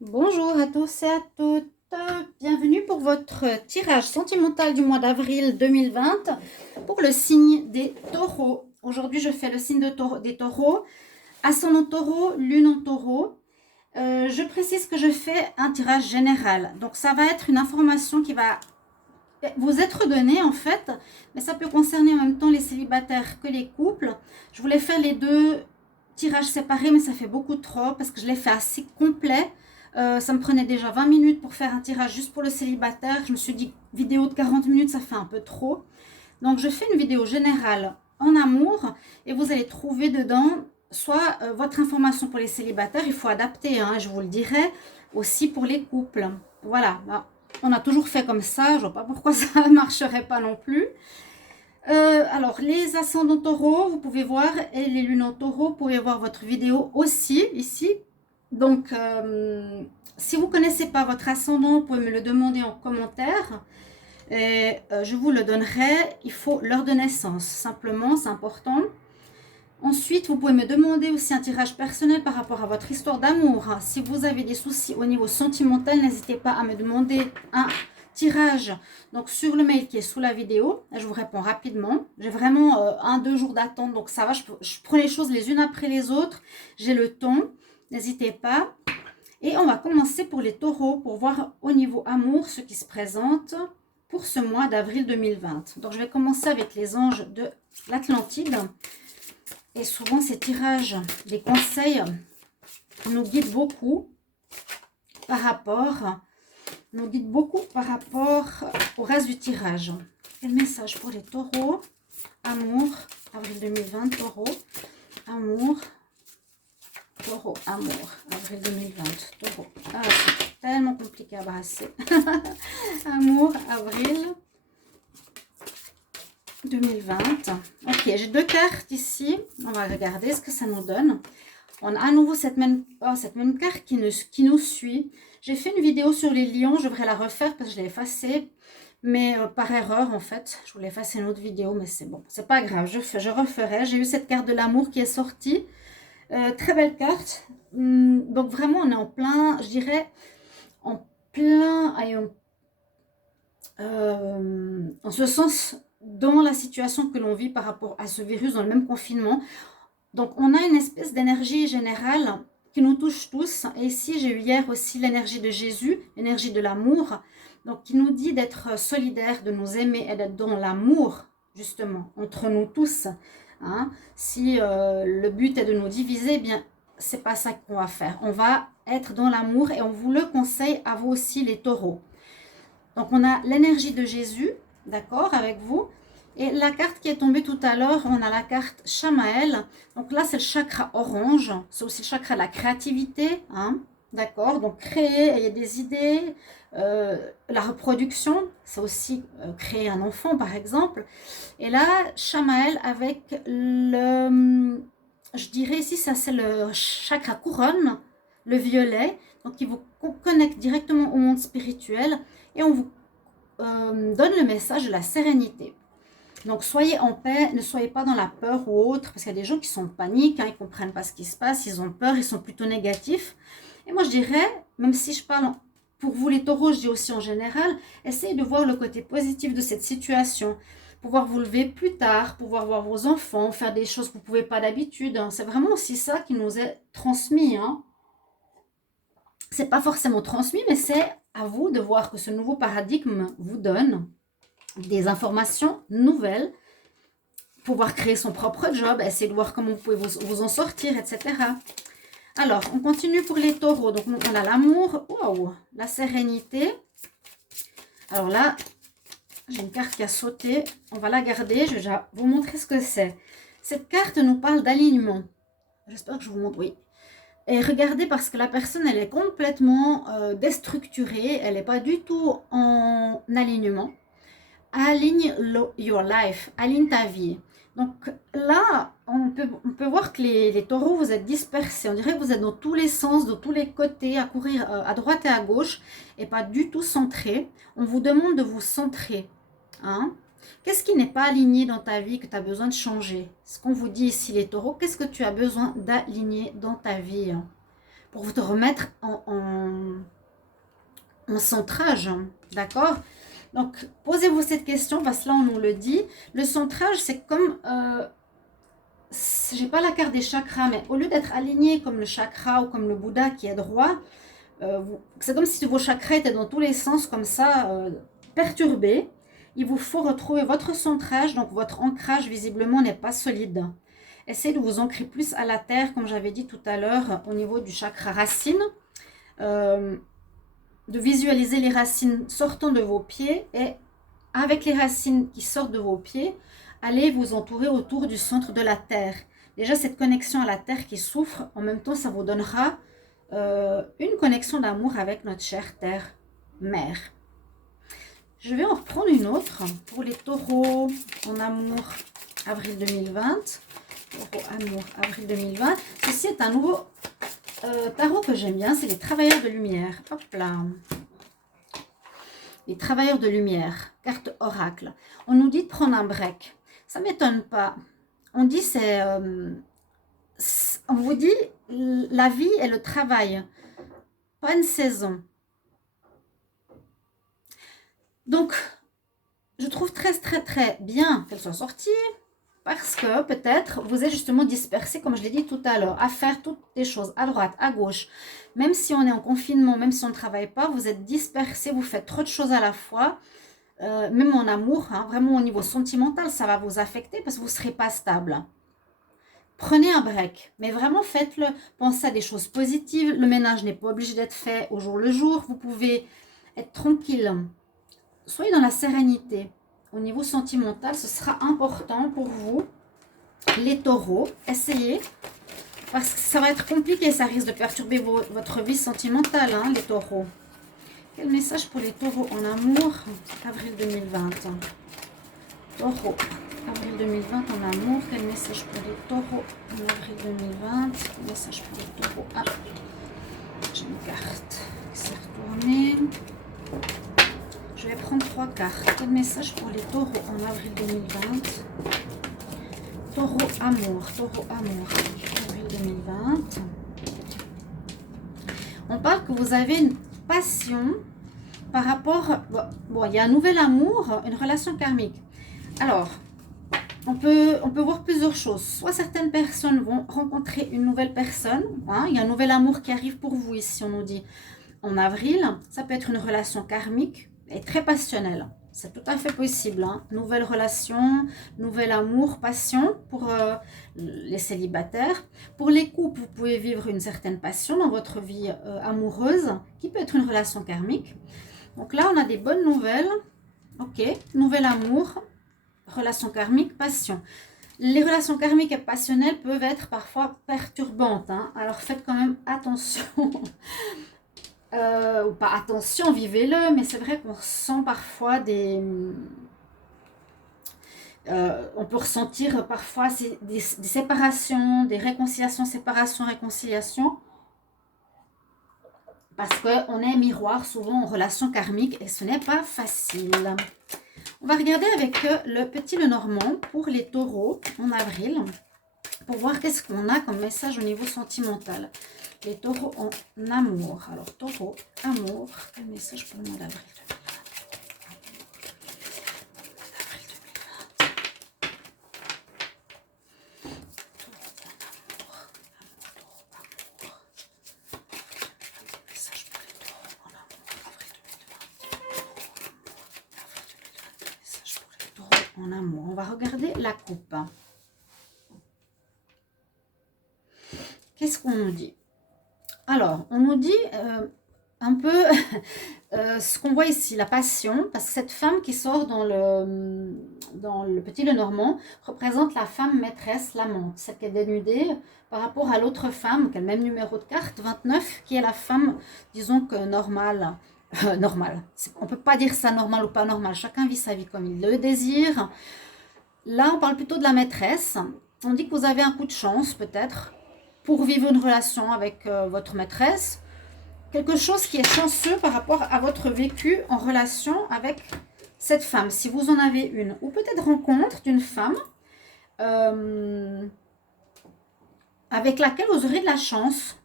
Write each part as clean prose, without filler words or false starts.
Bonjour à tous et à toutes. Bienvenue pour votre tirage sentimental du mois d'avril 2020 pour le signe des taureaux. Aujourd'hui, je fais le signe des taureaux, ascendant taureau, lune en taureau. Je précise que je fais un tirage général. Donc, ça va être une information qui va vous être donnée en fait, mais ça peut concerner en même temps les célibataires que les couples. Je voulais faire les deux tirages séparés, mais ça fait beaucoup trop parce que je l'ai fait assez complet. Ça me prenait déjà 20 minutes pour faire un tirage juste pour le célibataire. Je me suis dit, vidéo de 40 minutes, ça fait un peu trop. Donc, je fais une vidéo générale en amour et vous allez trouver dedans soit votre information pour les célibataires, il faut adapter, hein, je vous le dirai, aussi pour les couples. Voilà, on a toujours fait comme ça, je ne vois pas pourquoi ça ne marcherait pas non plus. Alors, les ascendants taureaux, vous pouvez voir, et les lunes en taureau, vous pouvez voir votre vidéo aussi, ici. Donc, si vous ne connaissez pas votre ascendant, vous pouvez me le demander en commentaire. Et je vous le donnerai. Il faut l'heure de naissance, simplement, c'est important. Ensuite, vous pouvez me demander aussi un tirage personnel par rapport à votre histoire d'amour. Si vous avez des soucis au niveau sentimental, n'hésitez pas à me demander un tirage donc sur le mail qui est sous la vidéo. Je vous réponds rapidement. J'ai vraiment 1-2 jours d'attente, donc ça va. Je prends les choses les unes après les autres. J'ai le temps. N'hésitez pas. Et on va commencer pour les taureaux pour voir au niveau amour ce qui se présente pour ce mois d'avril 2020. Donc, je vais commencer avec les anges de l'Atlantide. Et souvent, ces tirages, les conseils, nous guident beaucoup par rapport, au reste du tirage. Quel message pour les taureaux? Amour, avril 2020, taureau. Amour, taureau, amour, avril 2020, taureau. Ah, c'est tellement compliqué à brasser. Amour, avril 2020. Ok, j'ai deux cartes ici. On va regarder ce que ça nous donne. On a à nouveau cette même carte qui nous suit. J'ai fait une vidéo sur les lions. Je devrais la refaire parce que je l'ai effacée. Mais par erreur, en fait. Je voulais effacer une autre vidéo, mais c'est bon. C'est pas grave, je referai. J'ai eu cette carte de l'amour qui est sortie. Très belle carte. Donc vraiment, on est en plein, je dirais, en plein, en ce sens, dans la situation que l'on vit par rapport à ce virus, dans le même confinement. Donc, on a une espèce d'énergie générale qui nous touche tous. Et ici, j'ai eu hier aussi l'énergie de Jésus, l'énergie de l'amour, donc qui nous dit d'être solidaires, de nous aimer et d'être dans l'amour, justement, entre nous tous. Hein. Si le but est de nous diviser, eh bien, c'est pas ça qu'on va faire. On va être dans l'amour et on vous le conseille à vous aussi, les taureaux. Donc, on a l'énergie de Jésus, d'accord, avec vous. Et la carte qui est tombée tout à l'heure, on a la carte Shamael. Donc là, c'est le chakra orange. C'est aussi le chakra de la créativité. Hein, d'accord, donc créer, il y a des idées. La reproduction, c'est aussi créer un enfant, par exemple. Et là, Shamael avec le... Je dirais ici, ça c'est le chakra couronne, le violet. Donc, qui vous connecte directement au monde spirituel. Et on vous donne le message de la sérénité. Donc, soyez en paix, ne soyez pas dans la peur ou autre, parce qu'il y a des gens qui sont en panique, hein, ils ne comprennent pas ce qui se passe, ils ont peur, ils sont plutôt négatifs. Et moi, je dirais, même si je parle pour vous les taureaux, je dis aussi en général, essayez de voir le côté positif de cette situation. Pouvoir vous lever plus tard, pouvoir voir vos enfants, faire des choses que vous ne pouvez pas d'habitude. Hein. C'est vraiment aussi ça qui nous est transmis. Hein. C'est pas forcément transmis, mais c'est à vous de voir que ce nouveau paradigme vous donne des informations nouvelles, pouvoir créer son propre job, essayer de voir comment vous pouvez vous en sortir, etc. Alors, on continue pour les taureaux. Donc, on a l'amour, wow, la sérénité. Alors là, j'ai une carte qui a sauté. On va la garder. Je vais déjà vous montrer ce que c'est. Cette carte nous parle d'alignement. J'espère que je vous montre, oui. Et regardez, parce que la personne, elle est complètement déstructurée. Elle n'est pas du tout en alignement. Aligne your life, aligne ta vie. Donc là, on peut voir que les taureaux, vous êtes dispersés. On dirait que vous êtes dans tous les sens, de tous les côtés, à courir à droite et à gauche, et pas du tout centré. On vous demande de vous centrer. Hein. Qu'est-ce qui n'est pas aligné dans ta vie que tu as besoin de changer? Ce qu'on vous dit ici, les taureaux, qu'est-ce que tu as besoin d'aligner dans ta vie? pour vous remettre en centrage, d'accord? Donc, posez-vous cette question, parce que là, on nous le dit. Le centrage, c'est comme... j'ai pas la carte des chakras, mais au lieu d'être aligné comme le chakra ou comme le Bouddha qui est droit, c'est comme si vos chakras étaient dans tous les sens, comme ça, perturbés. Il vous faut retrouver votre centrage, donc votre ancrage, visiblement, n'est pas solide. Essayez de vous ancrer plus à la terre, comme j'avais dit tout à l'heure, au niveau du chakra racine. De visualiser les racines sortant de vos pieds et avec les racines qui sortent de vos pieds, allez vous entourer autour du centre de la terre. Déjà, cette connexion à la terre qui souffre, en même temps, ça vous donnera une connexion d'amour avec notre chère terre mère. Je vais en reprendre une autre pour les taureaux en amour avril 2020. Taureau amour avril 2020. Ceci est un nouveau tarot que j'aime bien, c'est les travailleurs de lumière. Hop là. Les travailleurs de lumière, carte oracle. On nous dit de prendre un break. Ça ne m'étonne pas. On dit on vous dit la vie et le travail, pas une saison. Donc, je trouve très bien qu'elle soit sortie, parce que peut-être vous êtes justement dispersé, comme je l'ai dit tout à l'heure, à faire toutes les choses à droite, à gauche. Même si on est en confinement, même si on ne travaille pas, vous êtes dispersé, vous faites trop de choses à la fois. Même en amour, hein, vraiment au niveau sentimental, ça va vous affecter parce que vous ne serez pas stable. Prenez un break, mais vraiment faites-le. Pensez à des choses positives. Le ménage n'est pas obligé d'être fait au jour le jour. Vous pouvez être tranquille. Soyez dans la sérénité. Au niveau sentimental, ce sera important pour vous, les taureaux. Essayez, parce que ça va être compliqué, ça risque de perturber votre vie sentimentale, hein, les taureaux. Quel message pour les taureaux en amour, avril 2020? Taureau, avril 2020 en amour. Quel message pour les taureaux en avril 2020? Quel message pour les taureaux? Ah, j'ai une carte qui s'est retournée. Je vais prendre 3 cartes. Quel message pour les taureaux en avril 2020? Taureau amour, avril 2020. On parle que vous avez une passion par rapport... Bon, il y a un nouvel amour, une relation karmique. Alors, on peut voir plusieurs choses. Soit certaines personnes vont rencontrer une nouvelle personne. Hein, il y a un nouvel amour qui arrive pour vous ici, on nous dit. En avril, ça peut être une relation karmique et très passionnelle. C'est tout à fait possible. Hein. Nouvelle relation, nouvel amour, passion pour les célibataires. Pour les couples, vous pouvez vivre une certaine passion dans votre vie amoureuse, qui peut être une relation karmique. Donc là, on a des bonnes nouvelles. Ok, nouvel amour, relation karmique, passion. Les relations karmiques et passionnelles peuvent être parfois perturbantes. Hein. Alors faites quand même attention. Ou pas attention, vivez-le, mais c'est vrai qu'on ressent parfois on peut ressentir parfois des séparations, des réconciliations, séparations, réconciliations, parce qu'on est miroir souvent en relation karmique et ce n'est pas facile. On va regarder avec le petit Lenormand pour les taureaux en avril, pour voir qu'est-ce qu'on a comme message au niveau sentimental. Les taureaux en amour. Alors, taureau, amour. Quel message pour le mois d'avril 2020. En amour. On va regarder la coupe. Qu'est-ce qu'on nous dit? Alors, on nous dit un peu ce qu'on voit ici, la passion, parce que cette femme qui sort dans le petit Lenormand représente la femme maîtresse, l'amante, celle qui est dénudée par rapport à l'autre femme, qui a le même numéro de carte, 29, qui est la femme, disons que normale. Normale. On ne peut pas dire ça normal ou pas normal, chacun vit sa vie comme il le désire. Là, on parle plutôt de la maîtresse. On dit que vous avez un coup de chance, peut-être, pour vivre une relation avec votre maîtresse. Quelque chose qui est chanceux par rapport à votre vécu en relation avec cette femme, si vous en avez une. Ou peut-être rencontre d'une femme avec laquelle vous aurez de la chance.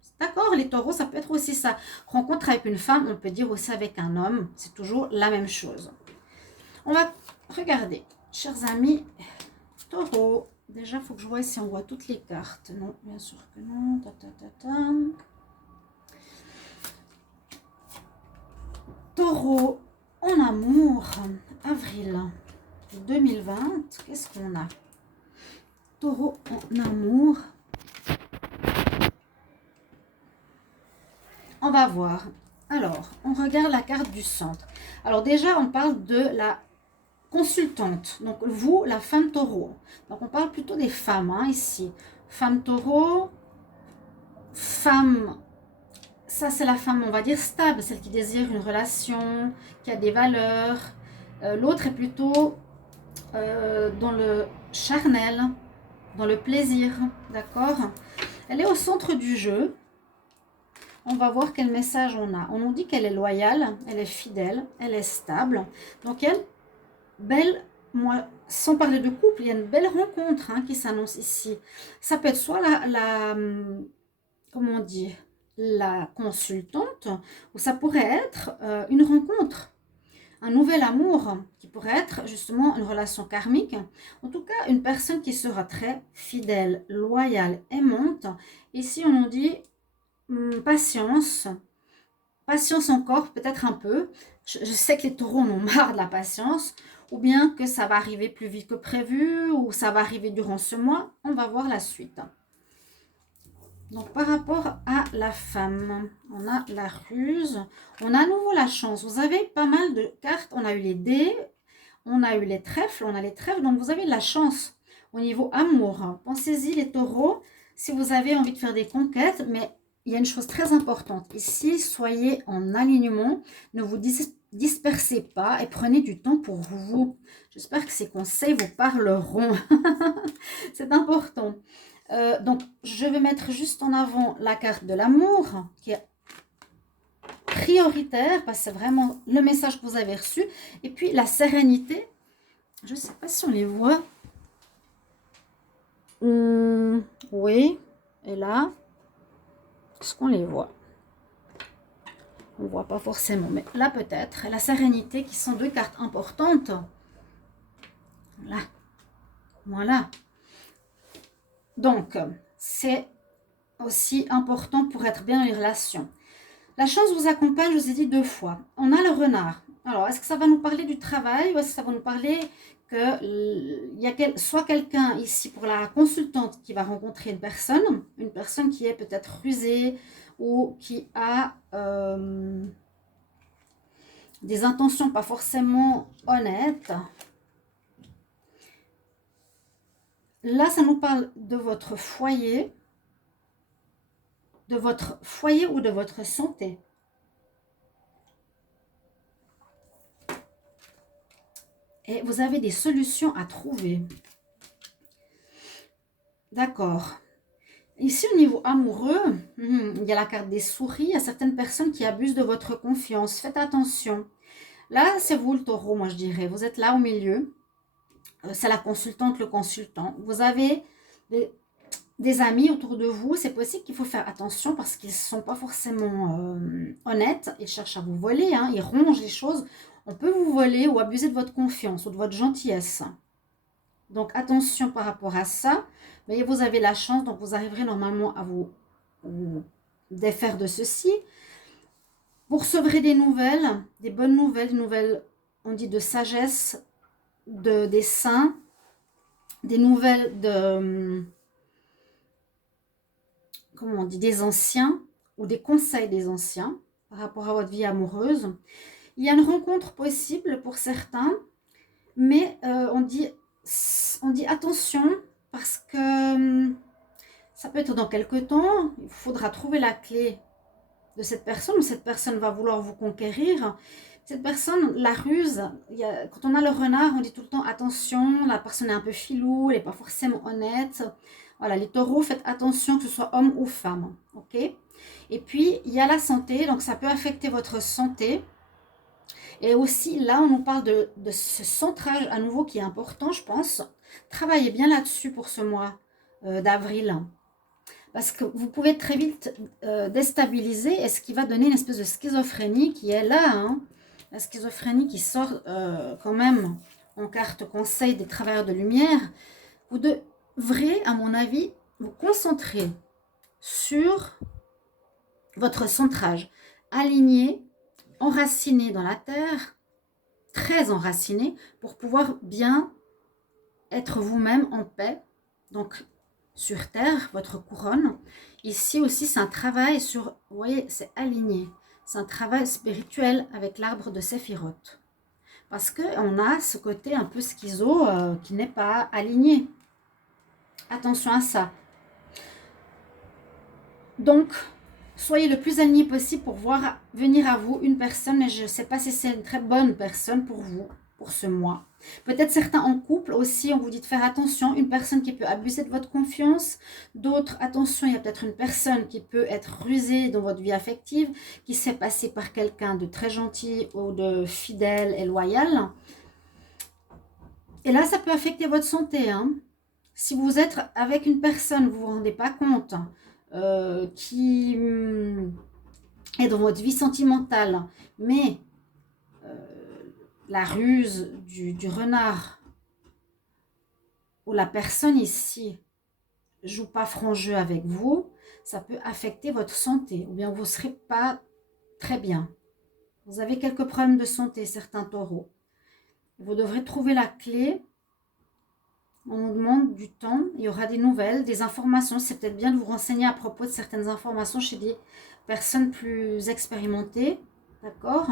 C'est D'accord, les taureaux, ça peut être aussi ça. Rencontre avec une femme, on peut dire aussi avec un homme. C'est toujours la même chose. On va regarder, chers amis, taureau. Déjà, il faut que je vois si on voit toutes les cartes. Non, bien sûr que non. Ta, ta, ta, ta. Taureau, en amour, avril 2020. Qu'est-ce qu'on a? Taureau en amour. On va voir. Alors, on regarde la carte du centre. Alors déjà, on parle de la consultante. Donc, vous, la femme taureau. Donc, on parle plutôt des femmes, hein, ici. Femme taureau, femme, ça c'est la femme, on va dire, stable, celle qui désire une relation, qui a des valeurs. L'autre est plutôt dans le charnel, dans le plaisir, d'accord? Elle est au centre du jeu. On va voir quel message on a. On nous dit qu'elle est loyale, elle est fidèle, elle est stable. Donc, il y a une belle, moi, sans parler de couple, il y a une belle rencontre, hein, qui s'annonce ici. Ça peut être soit comment on dit, la consultante, ou ça pourrait être une rencontre, un nouvel amour, qui pourrait être justement une relation karmique. En tout cas, une personne qui sera très fidèle, loyale, aimante. Ici, on nous dit patience. Patience encore, peut-être un peu. Je sais que les taureaux en ont marre de la patience, ou bien que ça va arriver plus vite que prévu, ou ça va arriver durant ce mois. On va voir la suite. Donc, par rapport à la femme, on a la ruse, on a à nouveau la chance. Vous avez pas mal de cartes. On a eu les dés, on a eu les trèfles, on a les trèfles. Donc, vous avez de la chance au niveau amour. Pensez-y, les taureaux, si vous avez envie de faire des conquêtes, mais il y a une chose très importante. Ici, soyez en alignement, ne vous dispersez pas et prenez du temps pour vous. J'espère que ces conseils vous parleront. C'est important. Donc, je vais mettre juste en avant la carte de l'amour, qui est prioritaire, parce que c'est vraiment le message que vous avez reçu. Et puis, la sérénité. Je ne sais pas si on les voit. Oui. Et là, est-ce qu'on les voit? On ne voit pas forcément, mais là peut-être. La sérénité, qui sont deux cartes importantes. Là. Voilà. Donc, c'est aussi important pour être bien dans les relations. La chance vous accompagne, je vous ai dit 2 fois. On a le renard. Alors, est-ce que ça va nous parler du travail ou est-ce que ça va nous parler qu'il y a soit quelqu'un ici pour la consultante qui va rencontrer une personne qui est peut-être rusée ou qui a des intentions pas forcément honnêtes. Là, ça nous parle de votre foyer ou de votre santé. Et vous avez des solutions à trouver. D'accord. Ici, au niveau amoureux, il y a la carte des souris. Il y a certaines personnes qui abusent de votre confiance. Faites attention. Là, c'est vous le taureau, moi je dirais. Vous êtes là au milieu. C'est la consultante, le consultant. Vous avez des amis autour de vous. C'est possible qu'il faut faire attention parce qu'ils ne sont pas forcément honnêtes. Ils cherchent à vous voler. Hein. Ils rongent les choses. On peut vous voler ou abuser de votre confiance ou de votre gentillesse. Donc, attention par rapport à ça. Mais vous avez la chance, donc vous arriverez normalement à vous défaire de ceci. Vous recevrez des nouvelles, des bonnes nouvelles, des nouvelles, on dit de sagesse, des saints, des nouvelles de, comment on dit, des anciens, ou des conseils des anciens par rapport à votre vie amoureuse. Il y a une rencontre possible pour certains, mais on dit attention, parce que ça peut être dans quelques temps. Il faudra trouver la clé de cette personne, ou cette personne va vouloir vous conquérir. Cette personne, la ruse, quand on a le renard, on dit tout le temps attention, la personne est un peu filou, elle n'est pas forcément honnête. Voilà, les taureaux, faites attention que ce soit homme ou femme, ok? Et puis, il y a la santé, donc ça peut affecter votre santé. Et aussi, là, on nous parle de ce centrage à nouveau qui est important, je pense. Travaillez bien là-dessus pour ce mois d'avril. Parce que vous pouvez très vite déstabiliser et ce qui va donner une espèce de schizophrénie qui est là. Hein. La schizophrénie qui sort quand même en carte conseil des travailleurs de lumière. Vous devrez, à mon avis, vous concentrer sur votre centrage. Aligné, enraciné dans la terre, très enraciné, pour pouvoir bien être vous-même en paix. Donc, sur terre, votre couronne. Ici aussi, c'est un travail sur, vous voyez, c'est aligné. C'est un travail spirituel avec l'arbre de Séphiroth. Parce qu'on a ce côté un peu schizo qui n'est pas aligné. Attention à ça. Donc, soyez le plus aligné possible pour voir venir à vous une personne. Et je ne sais pas si c'est une très bonne personne pour vous, pour ce mois. Peut-être certains en couple aussi, on vous dit de faire attention. Une personne qui peut abuser de votre confiance. D'autres, attention, il y a peut-être une personne qui peut être rusée dans votre vie affective, qui s'est passée par quelqu'un de très gentil ou de fidèle et loyal. Et là, ça peut affecter votre santé. Hein. Si vous êtes avec une personne, vous ne vous rendez pas compte, qui est dans votre vie sentimentale, mais la ruse du renard, ou la personne ici joue pas franc jeu avec vous, ça peut affecter votre santé, ou bien vous ne serez pas très bien. Vous avez quelques problèmes de santé, certains taureaux. Vous devrez trouver la clé. On nous demande du temps, il y aura des nouvelles, des informations. C'est peut-être bien de vous renseigner à propos de certaines informations chez des personnes plus expérimentées. D'accord?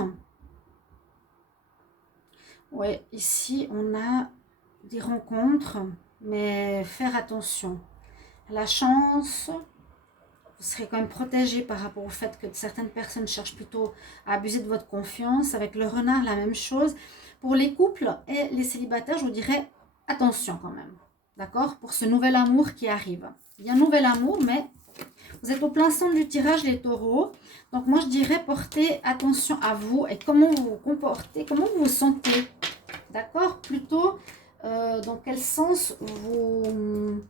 Ouais, ici, on a des rencontres, mais faire attention. La chance, vous serez quand même protégé par rapport au fait que certaines personnes cherchent plutôt à abuser de votre confiance. Avec le renard, la même chose. Pour les couples et les célibataires, je vous dirais attention quand même. D'accord? Pour ce nouvel amour qui arrive. Il y a un nouvel amour, mais vous êtes au plein centre du tirage, les taureaux. Donc moi, je dirais portez attention à vous et comment vous vous comportez, comment vous vous sentez. D'accord? Plutôt dans quel sens vous...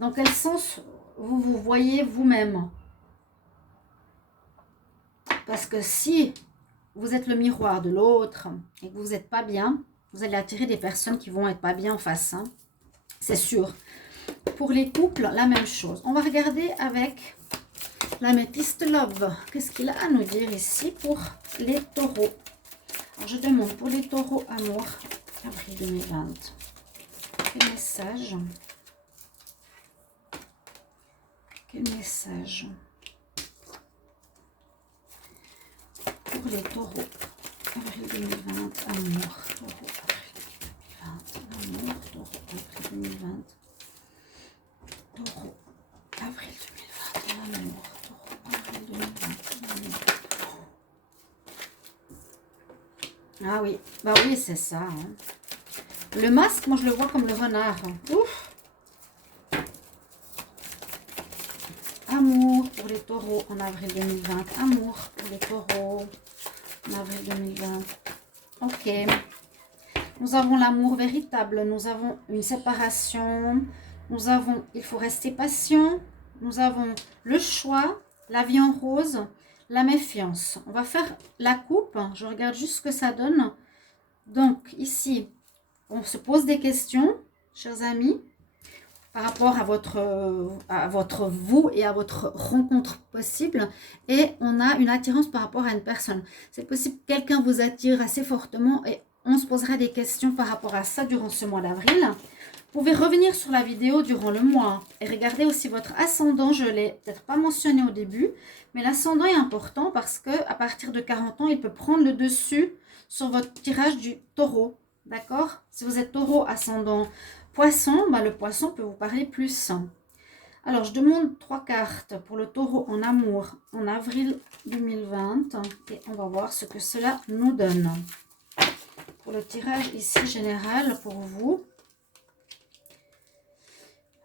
Dans quel sens vous vous voyez vous-même. Parce que si vous êtes le miroir de l'autre et que vous n'êtes pas bien, vous allez attirer des personnes qui vont être pas bien en face. Hein. C'est sûr. Pour les couples, la même chose. On va regarder avec l'améthyste Love. Qu'est-ce qu'il a à nous dire ici pour les taureaux? Alors, je demande pour les taureaux amour, avril 2020. Quel message? Quel message pour les taureaux? Avril 2020, amour. Taureau, avril 2020, amour. Taureau, avril 2020. Taureau, avril 2020, amour. Taureau, avril 2020, amour. Ah oui, bah oui, c'est ça. Hein. Le masque, moi je le vois comme le renard. Ouf. Amour pour les taureaux en avril 2020. Amour pour les taureaux en avril 2020. Ok. Nous avons l'amour véritable. Nous avons une séparation. Nous avons, il faut rester patient. Nous avons le choix, la vie en rose, la méfiance. On va faire la coupe. Je regarde juste ce que ça donne. Donc ici, on se pose des questions, chers amis, par rapport à votre vous et à votre rencontre possible. Et on a une attirance par rapport à une personne. C'est possible que quelqu'un vous attire assez fortement et on se posera des questions par rapport à ça durant ce mois d'avril. Vous pouvez revenir sur la vidéo durant le mois et regarder aussi votre ascendant. Je ne l'ai peut-être pas mentionné au début, mais l'ascendant est important parce qu'à partir de 40 ans, il peut prendre le dessus sur votre tirage du taureau. D'accord? Si vous êtes taureau, ascendant, poisson, bah le poisson peut vous parler plus. Alors, je demande 3 cartes pour le taureau en amour en avril 2020 et on va voir ce que cela nous donne. Pour le tirage ici général pour vous.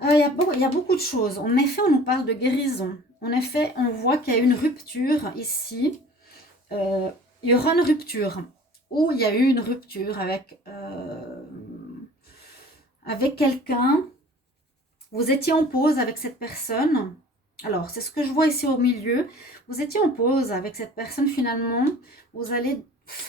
Il y a beaucoup de choses. En effet, on nous parle de guérison. En effet, on voit qu'il y a une rupture ici. Il y aura une rupture. Ou il y a eu une rupture avec quelqu'un Vous étiez en pause avec cette personne. Alors, c'est ce que je vois ici au milieu. Vous étiez en pause avec cette personne, finalement. Vous allez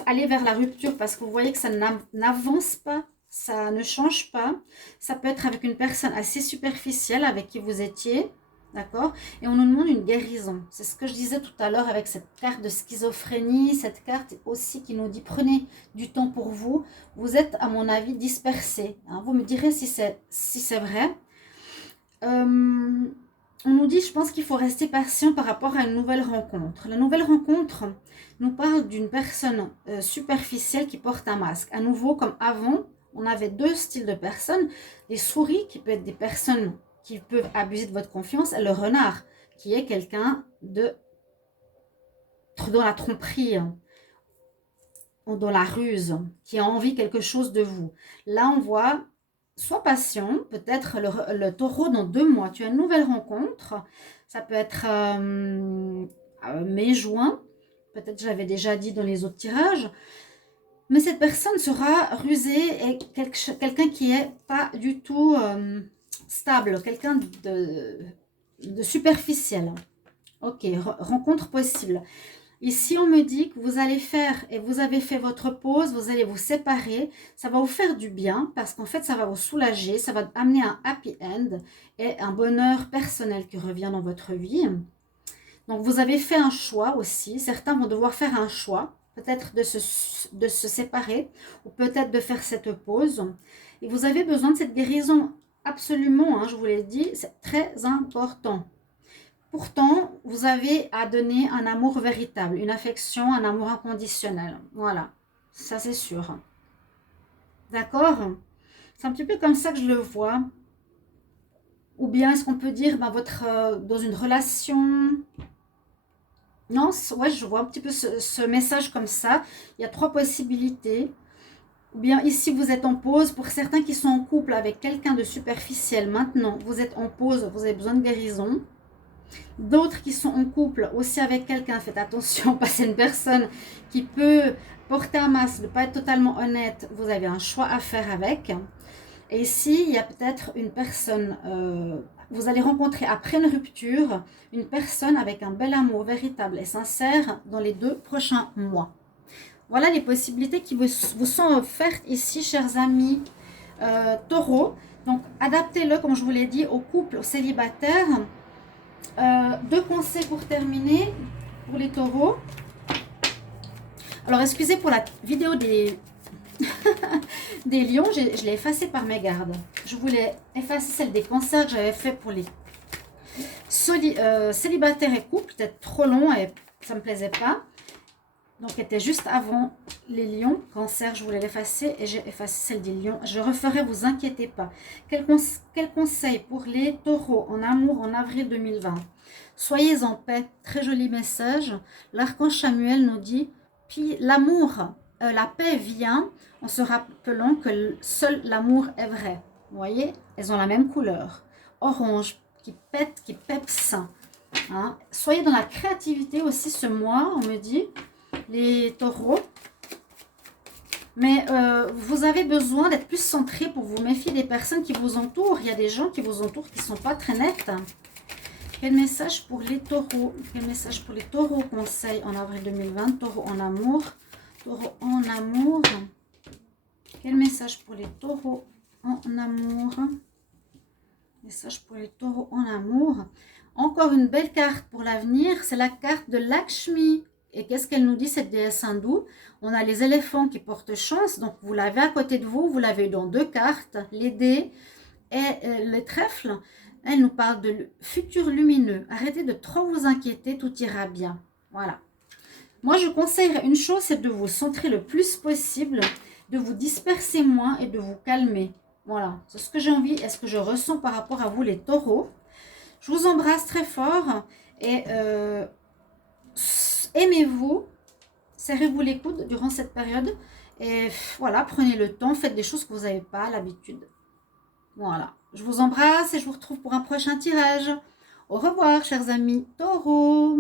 aller vers la rupture parce que vous voyez que ça n'avance pas, ça ne change pas. Ça peut être avec une personne assez superficielle avec qui vous étiez. D'accord? Et on nous demande une guérison. C'est ce que je disais tout à l'heure avec cette carte de schizophrénie, cette carte aussi qui nous dit prenez du temps pour vous. Vous êtes, à mon avis, dispersé. Hein. Vous me direz si c'est vrai. On nous dit, je pense qu'il faut rester patient par rapport à une nouvelle rencontre. La nouvelle rencontre nous parle d'une personne superficielle qui porte un masque. À nouveau, comme avant, on avait deux styles de personnes. Les souris, qui peuvent être des personnes qui peuvent abuser de votre confiance, et le renard, qui est quelqu'un dans la tromperie, ou dans la ruse, qui a envie quelque chose de vous. Là, on voit, sois patient, peut-être le taureau dans 2 mois, tu as une nouvelle rencontre, ça peut être mai, juin, peut-être j'avais déjà dit dans les autres tirages, mais cette personne sera rusée et quelqu'un qui est pas du tout stable, quelqu'un de superficiel. Ok, rencontre possible. Ici, on me dit que vous allez faire, et vous avez fait votre pause, vous allez vous séparer. Ça va vous faire du bien parce qu'en fait, ça va vous soulager. Ça va amener un happy end et un bonheur personnel qui revient dans votre vie. Donc, vous avez fait un choix aussi. Certains vont devoir faire un choix, peut-être de se séparer ou peut-être de faire cette pause. Et vous avez besoin de cette guérison absolument, hein, je vous l'ai dit, c'est très important. Pourtant, vous avez à donner un amour véritable, une affection, un amour inconditionnel. Voilà, ça c'est sûr. D'accord? C'est un petit peu comme ça que je le vois. Ou bien est-ce qu'on peut dire dans une relation. Non, ouais, je vois un petit peu ce message comme ça. Il y a 3 possibilités. Ou bien ici, vous êtes en pause. Pour certains qui sont en couple avec quelqu'un de superficiel, maintenant, vous êtes en pause, vous avez besoin de guérison. D'autres qui sont en couple aussi avec quelqu'un, faites attention, pas c'est une personne qui peut porter un masque, ne pas être totalement honnête, vous avez un choix à faire avec. Et ici, il y a peut-être une personne, vous allez rencontrer après une rupture, une personne avec un bel amour véritable et sincère dans les 2 prochains mois. Voilà les possibilités qui vous sont offertes ici, chers amis taureaux. Donc, adaptez-le, comme je vous l'ai dit, aux couples, aux célibataires. 2 conseils pour terminer pour les taureaux. Alors, excusez pour la vidéo des, des lions, je l'ai effacée par mégarde. Je voulais effacer celle des cancers que j'avais fait pour les célibataires et couples. C'était trop long et ça ne me plaisait pas. Donc, elle était juste avant les lions. Cancer, je voulais l'effacer et j'ai effacé celle des lions. Je referai, vous inquiétez pas. Quel conseil pour les taureaux en amour en avril 2020? Soyez en paix. Très joli message. L'archange Samuel nous dit, puis l'amour, la paix vient en se rappelant que seul l'amour est vrai. Vous voyez, elles ont la même couleur. Orange, qui pète, qui peps. Hein. Soyez dans la créativité aussi ce mois, on me dit. Les taureaux, mais vous avez besoin d'être plus centré pour vous méfier des personnes qui vous entourent. Il y a des gens qui vous entourent qui ne sont pas très nets. Quel message pour les taureaux? Quel message pour les taureaux? Conseil en avril 2020, taureau en amour. Taureau en amour. Quel message pour les taureaux en amour? Message pour les taureaux en amour. Encore une belle carte pour l'avenir, c'est la carte de Lakshmi. Et qu'est-ce qu'elle nous dit, cette déesse hindoue? On a les éléphants qui portent chance, donc vous l'avez à côté de vous, vous l'avez dans 2 cartes, les dés et le trèfle. Elle nous parle de futur lumineux. Arrêtez de trop vous inquiéter, tout ira bien. Voilà. Moi, je conseillerais une chose, c'est de vous centrer le plus possible, de vous disperser moins et de vous calmer. Voilà, c'est ce que j'ai envie et ce que je ressens par rapport à vous, les taureaux. Je vous embrasse très fort et aimez-vous, serrez-vous les coudes durant cette période et voilà, prenez le temps, faites des choses que vous n'avez pas l'habitude. Voilà, je vous embrasse et je vous retrouve pour un prochain tirage. Au revoir, chers amis taureaux.